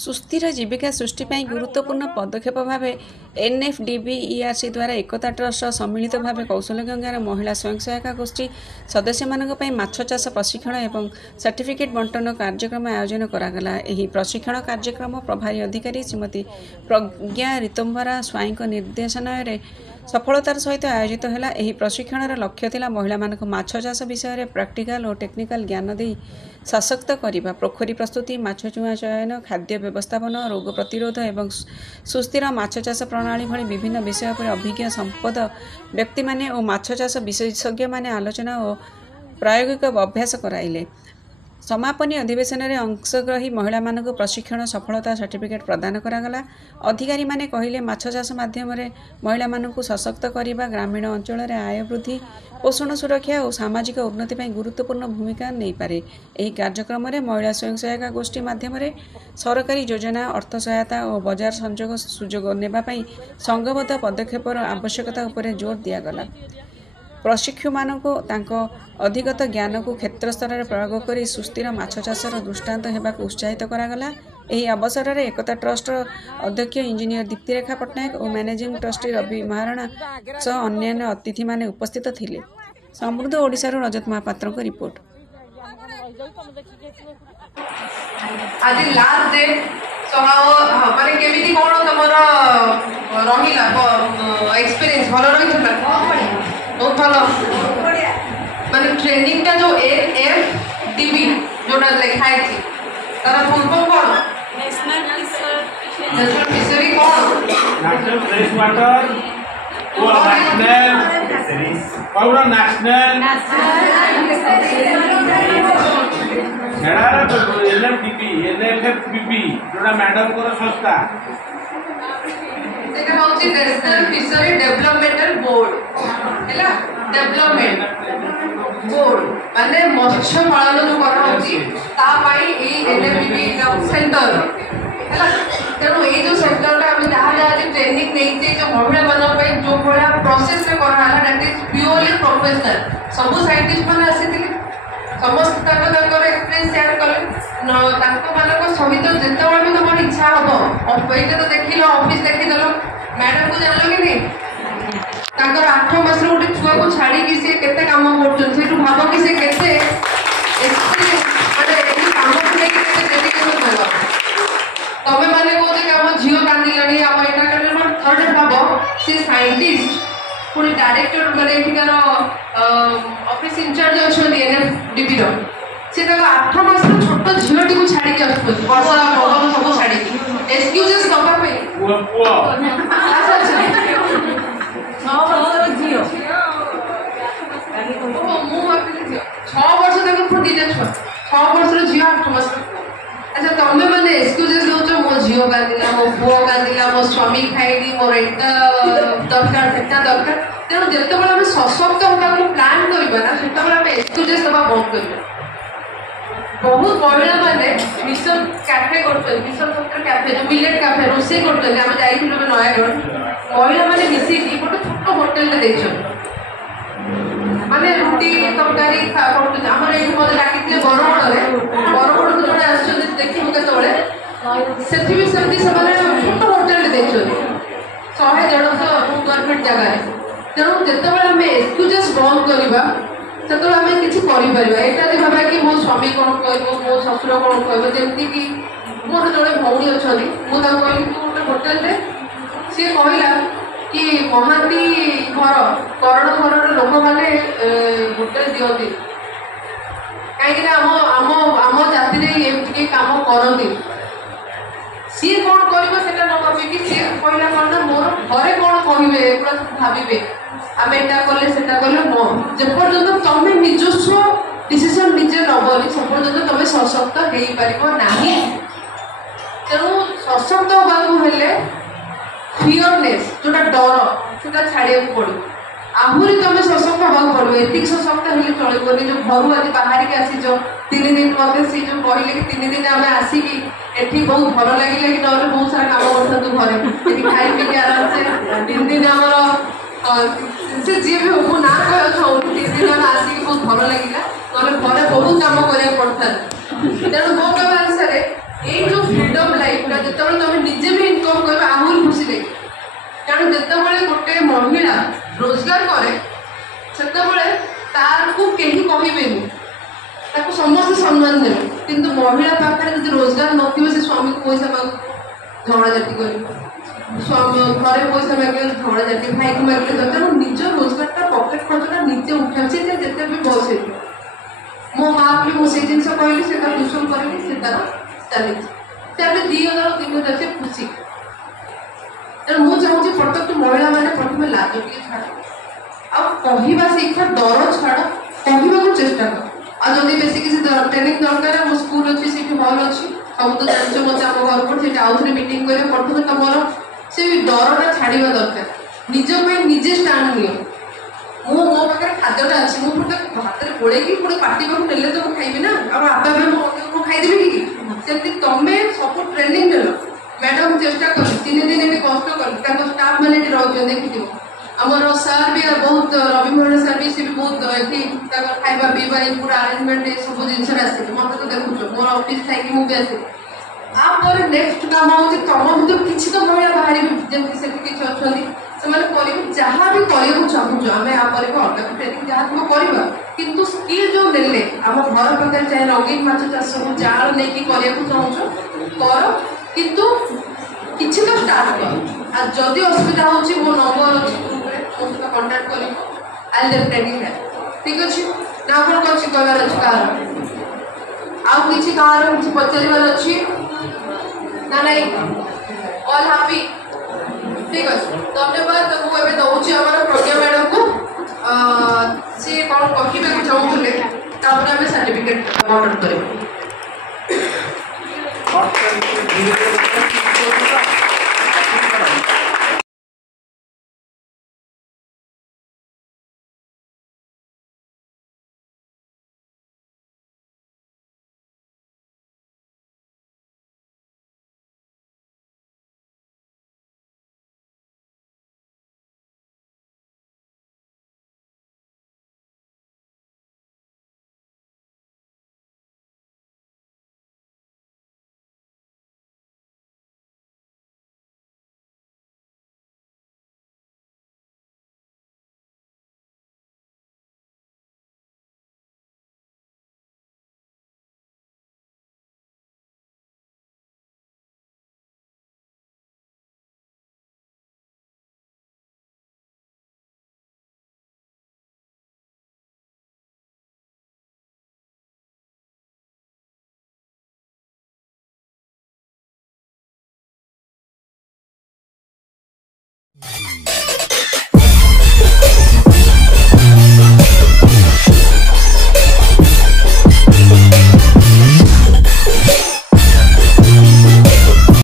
सुस्थिर जीविका सृष्टि गुरुत्वपूर्ण पदक्षेप भाव एनएफडीबीईआरसी द्वारा एकता ट्रस्ट सम्मिलित भाव कौशल गंगार महिला स्वयं सहायता गोष्ठी सदस्य मानक माछ चाष प्रशिक्षण एवं सर्टिफिकेट बंटन कार्यक्रम आयोजन करागला। एही प्रशिक्षण कार्यक्रम प्रभारी अधिकारी श्रीमती प्रज्ञा ऋतंबरा स्वाई निर्देशन सफलतार सहित आयोजित है। यह प्रशिक्षण लक्ष्य थिला महिला मानक माछ चाष विषय प्रैक्टिकल और टेक्निकल ज्ञान दे सशक्त करने, पोखरी प्रस्तुति, माछ चुआ चयन, खाद्य व्यवस्थापन, रोग प्रतिरोध एवं सुस्थिर माछ चाष प्रणाली भली विभिन्न विषय पर अभिज्ञ संपद व्यक्ति माने और माछ चाष विशेषज्ञ माने आलोचना और प्रायोगिक अभ्यास कराइले। समापनी अधिवेशन में अंशग्रही महिला मानक प्रशिक्षण सफलता सर्टिफिकेट प्रदान करागला। अधिकारी माने कहिले माछ चाष माध्यम महिला मानक सशक्त करने, ग्रामीण अंचल आय वृद्धि, पोषण सुरक्षा और सामाजिक उन्नति पर गुरुत्वपूर्ण भूमिका नहीं पारे। यह कार्यक्रम में महिला स्वयं सहायता गोष्ठी माध्यम सरकारी योजना, अर्थ सहायता और बाजार संयोग सुजोग नेबाई संघबद्ध पदक्षेपर आवश्यकता उपर जोर दिगला। प्रशिक्षु मानक अधिगत ज्ञान को क्षेत्र स्तर में प्रयोग कर सुस्थिर माछ चाषर दृष्टांत होगा उत्साहित करागला। यही अवसर में एकता ट्रस्ट अध्यक्ष इंजीनियर दीप्तिरेखा पट्टनायक और मैनेजिंग ट्रस्टी रवि महाराणा सह अन्य अतिथि माने उपस्थित थिले। समृद्ध ओडिशा रजत महापात्र को रिपोर्ट। आज लास्ट डे माने केमिति कोन तमर रहिला एक्सपीरियंस भलो रहितला बहुत भलो माने ट्रेनिंग का जो एनएफडीबी जोटा लिखा है तारा फुल फॉर्म कोन नेशनल फिशरी कोन नेशनल फ्रेश वाटर और नेशनल एनएफडीबी जोटा मैडम को संस्था नेशनल फिशरी डेवलपमेंटल बोर्ड है डेवलपमेंट बोर्ड माने मत्स्य पालन जो करा होती एनएफडीबी सेंटर है तेणु ये जो सेंटर आम जहाँ जहाँ ट्रेनिंग नहीं जो महिला मान जो भाया प्रोसेस में कराला दैट इज प्योरली प्रोफेशनल। सब साइंटिस्ट मैंने आसी समस्त एक्सपीरियंस शेयर कले सहित जिते भी तुम इच्छा हम ये तो देख ऑफिस देखीदेल मैडम को जान कि नहीं 8 मास गोटे छुआ को छाड़ी सी केते काम कर भाव कि सी केते काम तमें मैंने कहे आम झील कांदिले आम यहाँ थर्ड भाव सी साइंटिस्ट पुणी डायरेक्टर मैंने एठिकार ऑफिस इंचार्ज अच्छा एनएफडीबी सी 8 मास छोट झीलटी को छाड़ी वर्षा पवन सब छाड़ी एक्सक्यूजेस दवाई मुझे 6 वर्ष तक पुणी दीटा छुआ 6 वर्ष झील 8 मास। अच्छा तमें मैंने एक्सक्यूजेस दौच मो झील कांदिला मो पुओ कांदिला मो स्वामी खाइली मोर एटा दरकार सेटा दरकार तेणु जितेबाला आम सशक्त होगा प्लान करवा से एक्सक्यूजेस दवा बंद कर। बहुत महिला मैंने मिशन कैफे कर मिशन सत्र कैफे जो मिलेट कैफे रोसे कर नयागढ़ महिला मैंने मिसिकी गोटे छोट होटेल माने रुटी तरकारी आम ये मत डाकी बरगढ़ बरगढ़ को जो आस देखू के छोट होटेल देखते 100-150 स्क्वायर फीट जगह तेणु जिते आम एक्सक्यूजेस बंद करवा से आम किसी यहाँ भाव कि मो स्वामी कौन कह मो शशुर कौन कह जमी कि मोर जो भौणी अच्छा मुझे कहली गोटे होटेल सी कहला कि महाती घर करण घर लोक मैंने होटेल दिखती कहीं आम जाति कम करती सी कौन कर न भाविकी सी कहला कौन ना मोर घरे कौन कहे एगुड़ा भावे आम एटा कले सेटा कले न जेपर्यंत तमें निजस्व डिसीजन निजे नबनी से पर्यटन तुम सशक्त हो पार ना। तेणु सशक्त होगा फियरनेस जोटा डर से छाड़ा पड़ो आहरी तुम सशक्त होगा पड़ो एति सशक्त हेल्ले चलनी जो घर आज बाहर के आसीच 3 दिन मत सी जो कहले कि 3 दिन आम आसिकी एठी बहुत भल लगे कि ना बहुत सारा काम करतु घरे खाई पी आराम से 3 दिन आम से जी भी हो ना कह 3 दिन आम आसिक बहुत भल लगे ना घरे बहुत कम करा पड़ता तेणु मो कहवा अनुसार ये जो फ्रीडम लाइफ ଯେତେବେଳେ ତମେ ନିଜେ ବି ଇନକମ୍ କରିବ ଆହୁରି ଖୁସି ଲାଗେ। କାରଣ ଯେତେବେଳେ ଗୋଟେ ମହିଳା ରୋଜଗାର କରେ ସେତେବେଳେ ତାକୁ କେହି କହିବେନି, ତାକୁ ସମସ୍ତେ ସମ୍ମାନ ଦେବେ। କିନ୍ତୁ ମହିଳା ପାଖରେ ଯଦି ରୋଜଗାର ନଥିବ ସେ ସ୍ୱାମୀକୁ ପଇସା ମାଗୁ ଝଗଡ଼ାଝାଟି କରିବ, ସ୍ୱାମୀ ଘରେ ପଇସା ମାଗିବ ଝଗଡ଼ାଝାଟି, ଭାଇକୁ ମାଗିଲେ ଦରକାର। ନିଜ ରୋଜଗାରଟା ପକେଟ ଖର୍ଚ୍ଚଟା ନିଜେ ଉଠାଉଛି ଯେ ଯେତେ ବି ବସ ହେଇଥିବ। ମୋ ମା ବୋଲି ମୁଁ ସେଇ ଜିନିଷ କହିଲି, ସେ ତାର ଦୁଷ୍ଟ କରିଲି, ସେ ତାର ଚାଲିଛି। ତାହେଲେ 2003 ସେ ଖୁସି। ତେଣୁ ମୁଁ ଚାହୁଁଛି ପ୍ରତ୍ୟେକ ମହିଳା ମାନେ ପ୍ରଥମେ ଲାଜ ଟିକେ ଛାଡ଼, ଆଉ କହିବା ଶିକ୍ଷା, ଡର ଛାଡ଼, କହିବାକୁ ଚେଷ୍ଟା କର। ଆଉ ଯଦି ବେଶୀ କିଛି ଟ୍ରେନିଂ ଦରକାର, ଆମ ସ୍କୁଲ ଅଛି, ସେଇଠି ହଲ୍ ଅଛି, ସବୁ ତ ଜାଣିଛ ମତେ ଆମ ଘର ପଟେ, ସେଇଠି ଆଉଥରେ ମିଟିଂ କରିବା। ପ୍ରଥମେ ତମର ସେ ଡରଟା ଛାଡ଼ିବା ଦରକାର। ନିଜ ପାଇଁ ନିଜେ ଷ୍ଟାଣ୍ଡ ନିଅ। ମୋ ପାଖରେ ଖାଦ୍ୟଟା ଅଛି, ମୁଁ ପୁଣି ହାତରେ ଗୋଳେଇକି ପୁଣି ପାଟି ପାଖକୁ ନେଲେ ତ ମୁଁ ଖାଇବି ନା, ଆଉ ଆପେ ମୁଁ ଖାଇଦେବି କି? ସେମିତି ତମେ ସବୁ ଟ୍ରେନିଂ ନେଲ। ମ୍ୟାଡାମ ଚେଷ୍ଟା କଲି, 3 ଦିନ ଏଠି କଷ୍ଟ କଲି, ତାଙ୍କ ଷ୍ଟାଫ ମାନେ ଏଠି ରହୁଛନ୍ତି ଦେଖିଥିବ। ଆମର ସାର୍ ବି ବହୁତ, ରବି ମହିଳା ସାର୍ ବି, ସେ ବି ବହୁତ ଏଠି ତାଙ୍କର ଖାଇବା ପିଇବା ଏ ପୁରା ଆରେଞ୍ଜମେଣ୍ଟ ଏ ସବୁ ଜିନିଷରେ ଆସିଲି। ମତେ ତ ଦେଖୁଛ ମୋର ଅଫିସ ଥାଇକି ମୁଁ ବି ଆସିଲି। ତାପରେ ନେକ୍ସଟ କାମ ହଉଛି ତମ ଭିତରୁ କିଛି ତ ମହିଳା ବାହାରିବେ, ଯେମିତି ସେଠି କିଛି ଅଛନ୍ତି, ସେମାନେ କରିବେ ଯାହା ବି କରିବାକୁ ଚାହୁଁଛ। ଆମେ ଆ ପରେ ଅଲଗା ଟ୍ରେନିଂ ଯାହା ଥିବ କରିବା, କିନ୍ତୁ ସ୍କିଲ୍ ଯୋଉ ନେଲେ ଆମ ଘର ପାଖରେ ଚାहे ରଙ୍ଗୀନ ମାଛ ଚାଷ ହଉ, ଜାଳ ନେଇକି କରିବାକୁ ଚାହୁଁଛ କର, କିନ୍ତୁ କିଛି ତ ଷ୍ଟାର୍ଟ କର। ଆଉ ଯଦି ଅସୁବିଧା ହଉଛି ମୋ ନମ୍ବର ଅଛି ଗ୍ରୁପରେ, ମୋ ସହିତ କଣ୍ଟାକ୍ଟ କରିବ। I definitely help. ଠିକ ଅଛି ନା? ଆପଣ କିଛି କହିବାର ଅଛି କାହାର? ଆଉ କିଛି କାହାର କିଛି ପଚାରିବାର ଅଛି ନା ନାଇଁ? All happy? ଠିକ ଅଛି, ଧନ୍ୟବାଦ। ମୁଁ ଏବେ ଦଉଛି ଆମର ପ୍ରଜ୍ଞା ମ୍ୟାଡମକୁ, ସିଏ କ'ଣ କହିବାକୁ ଚାହୁଁଥିଲେ, ତାପରେ ଆମେ ସାର୍ଟିଫିକେଟ ଅର୍ଡର କରିବା।